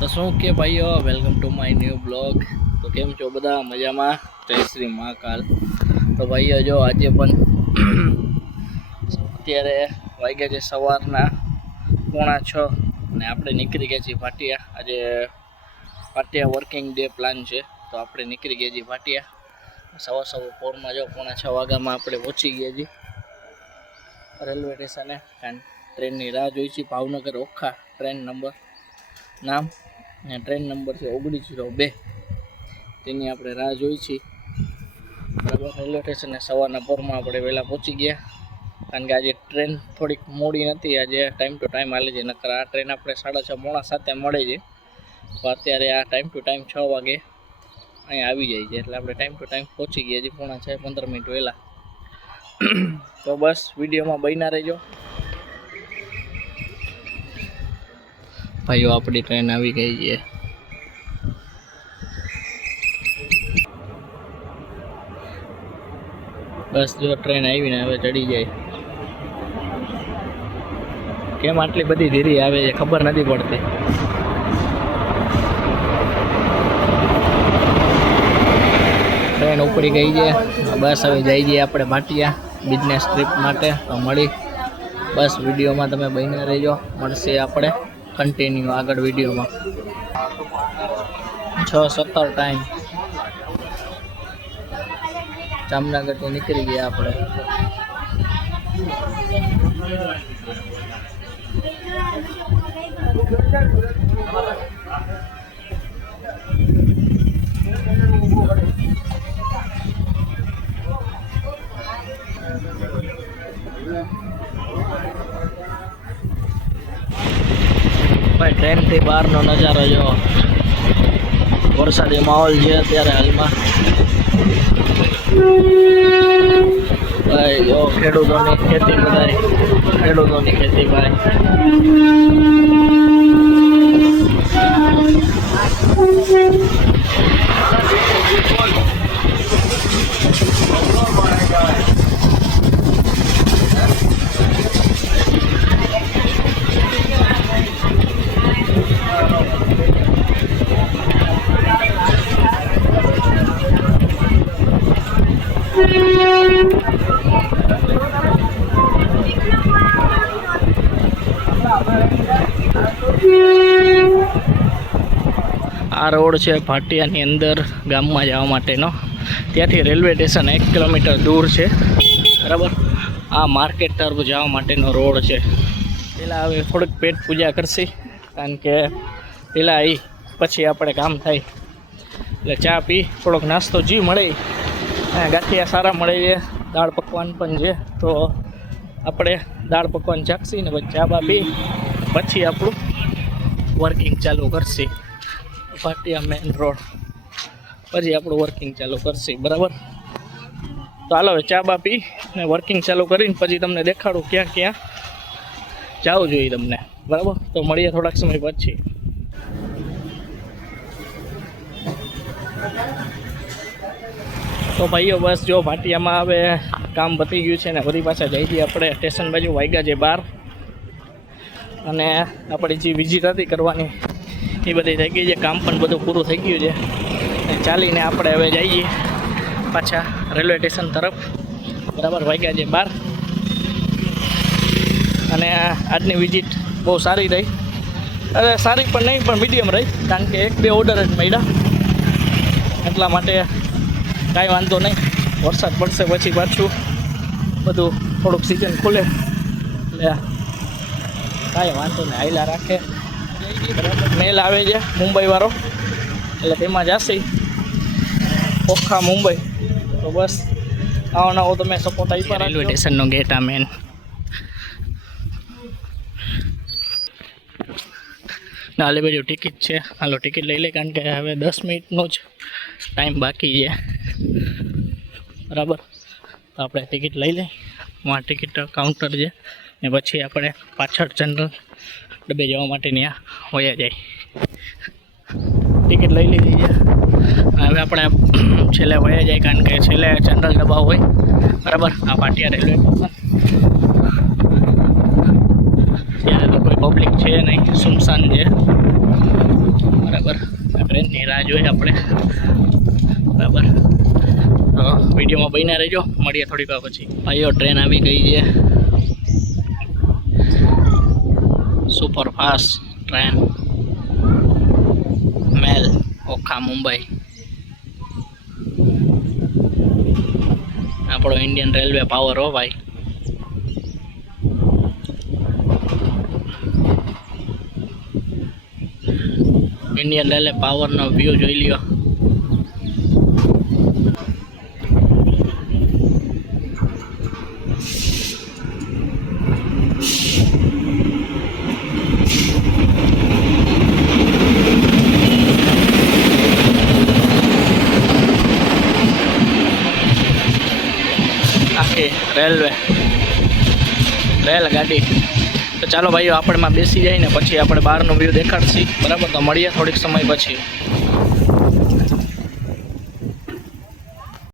તો શું કે ભાઈઓ, welcome to my new blog. તો કેમ છો બધા? મજામાં? જય શ્રી મહાકાલ. તો ભાઈઓ જો આજે પણ અત્યારે વાગ્યા છે સવારના 5:45 અને આપણે નીકળી ગયા છીએ ભાટિયા. આજે ભાટિયા વર્કિંગ ડે પ્લાન છે, તો આપણે નીકળી ગયા છીએ ભાટિયા. સવાર પોરમાં જો 5:45 વાગ્યામાં આપણે પહોંચી ગયા છીએ રેલવે સ્ટેશને. કારણ ટ્રેનની રાહ જોઈ છે. ભાવનગર ઓખા ટ્રેન નંબર નામ અને ટ્રેન નંબર છે 1902. તેની આપણે રાહ જોઈ છીએ. બરાબર, રેલવે સ્ટેશને સવારના પોરમાં આપણે વહેલા પહોંચી ગયા, કારણ કે આજે ટ્રેન થોડીક મોડી નથી. આજે ટાઈમ ટુ ટાઈમ હાલે છે, નકર આ ટ્રેન આપણે 6:30 પોણા 7 મળે છે. તો અત્યારે આ ટાઈમ ટુ ટાઈમ 6 વાગે અહીંયા આવી જાય છે, એટલે આપણે ટાઈમ ટુ ટાઈમ પહોંચી ગયા છીએ 5:45 15 મિનિટ વહેલા. તો બસ વિડીયોમાં બન્યા રહેજો ભાઈઓ. આપણી ટ્રેન આવી ગઈ છે. બસ જો ટ્રેન આવીને હવે ચડી જાય. કેમ આટલી બધી ધીરી આવે છે ખબર નથી પડતી. ટ્રેન ઉપડી ગઈ છે. બસ હવે જઈ જઈએ આપણે ભાટિયા બિઝનેસ ટ્રીપ માટે. તો મળી બસ વિડીયોમાં તમે બન્યા રહેજો. મળશે આપણે કન્ટિન્યુ આગળ વિડીયોમાં. 6:17 ટાઈમ. જામનગરથી નીકળી ગયા આપણે. ભાઈ ટ્રેનથી બહારનો નજારો જો. વરસાદી માહોલ છે અત્યારે હાલમાં. ભાઈ જો ખેડૂતોની ખેતી, બધાય ખેડૂતોની ખેતી ભાઈ. આ રોડ છે ભાટિયાની અંદર ગામમાં જવા માટેનો. ત્યાંથી રેલવે સ્ટેશન 1 કિલોમીટર દૂર છે, બરાબર. આ માર્કેટ તરફ જવા માટેનો રોડ છે. પહેલાં હવે થોડીક પેટ પૂજા કરશે, કારણ કે પહેલાં આવી પછી આપણે કામ થાય. એટલે ચા પી, થોડોક નાસ્તો જી મળે. ગાંઠિયા સારા મળે છે, દાળ પકવાન પણ છે. તો આપણે દાળ પકવાન ચાખશી ને પછી ચા બા પી પછી આપણું વર્કિંગ ચાલુ કરશે. ભાટિયા મેઇન રોડ પછી આપણું વર્કિંગ ચાલુ કરશે, બરાબર. તો હાલો હવે ચા બા પી ને વર્કિંગ ચાલુ કરીને પછી તમને દેખાડું ક્યાં ક્યાં જવું જોઈએ તમને, બરાબર. તો મળીએ થોડાક સમય પછી. તો ભાઈઓ બસ જો ભાટિયામાં હવે કામ પતી ગયું છે ને ફરી પાછા જઈ જઈએ આપણે સ્ટેશન બાજુ. વાગ્યા છે 12 અને આપણે જે વિઝિટ હતી કરવાની એ બધી થઈ ગઈ છે. કામ પણ બધું પૂરું થઈ ગયું છે. ચાલીને આપણે હવે જઈએ પાછા રેલવે સ્ટેશન તરફ, બરાબર. વાગ્યા છે 12 અને આજની વિઝિટ બહુ સારી રહી. અરે સારી પણ નહીં, પણ મીડિયમ રહી, કારણ કે 1-2 ઓર્ડર જ મળ્યા, એટલા માટે કાંઈ વાંધો નહીં. વરસાદ પડશે પછી પાછું બધું થોડુંક સિઝન ખુલે એટલે કાંઈ વાંધો નહીં, હાઈલા રાખે. મેલ આવે છે મુંબઈવાળો, એટલે તેમાં જશે ઓખા મુંબઈ. તો બસ આવો નવો તમે સપોર્ટ આપી. રેલવે સ્ટેશનનો ગેટ આ મેન. નાલી બાજુ ટિકિટ છે, હાલો ટિકિટ લઈ લે, કારણ કે હવે 10 મિનિટનો જ ટાઈમ બાકી છે, બરાબર. તો આપણે ટિકિટ લઈ લઈ. વहाँ ટિકિટ કાઉન્ટર છે ને પછી આપણે પાછળ જનરલ ડબ્બે જવા માટે ત્યાં વયા જાય. ટિકિટ લઈ લીધી છે. હવે આપણે છેલ્લે વયા જાય, કારણ કે છેલ્લે જનરલ ડબ્બા હોય, બરાબર. આ ભાટિયા રેલવે સ્ટેશન ત્યારે તો કોઈ પબ્લિક છે નહીં, સુમસાન છે. રાહ જોઈએ આપણે. બરાબર, તો વિડીયોમાં બન્યા રહેજો. મળીએ થોડીક વાર પછી. ભાઈઓ ટ્રેન આવી ગઈ છે, સુપર ફાસ્ટ ટ્રેન મેલ ઓખા મુંબઈ. આપણો ઇન્ડિયન રેલવે પાવર હો ભાઈ. ઇન્ડિયન રેલવે પાવરનો વ્યૂ જોઈ લ્યો. આખી રેલગાડી. તો ચાલો ભાઈઓ, આપણે બેસી જાય ને પછી આપણે બહારનો વ્યૂ દેખાડશી. બરાબર, તો મળીએ થોડીક સમય પછી.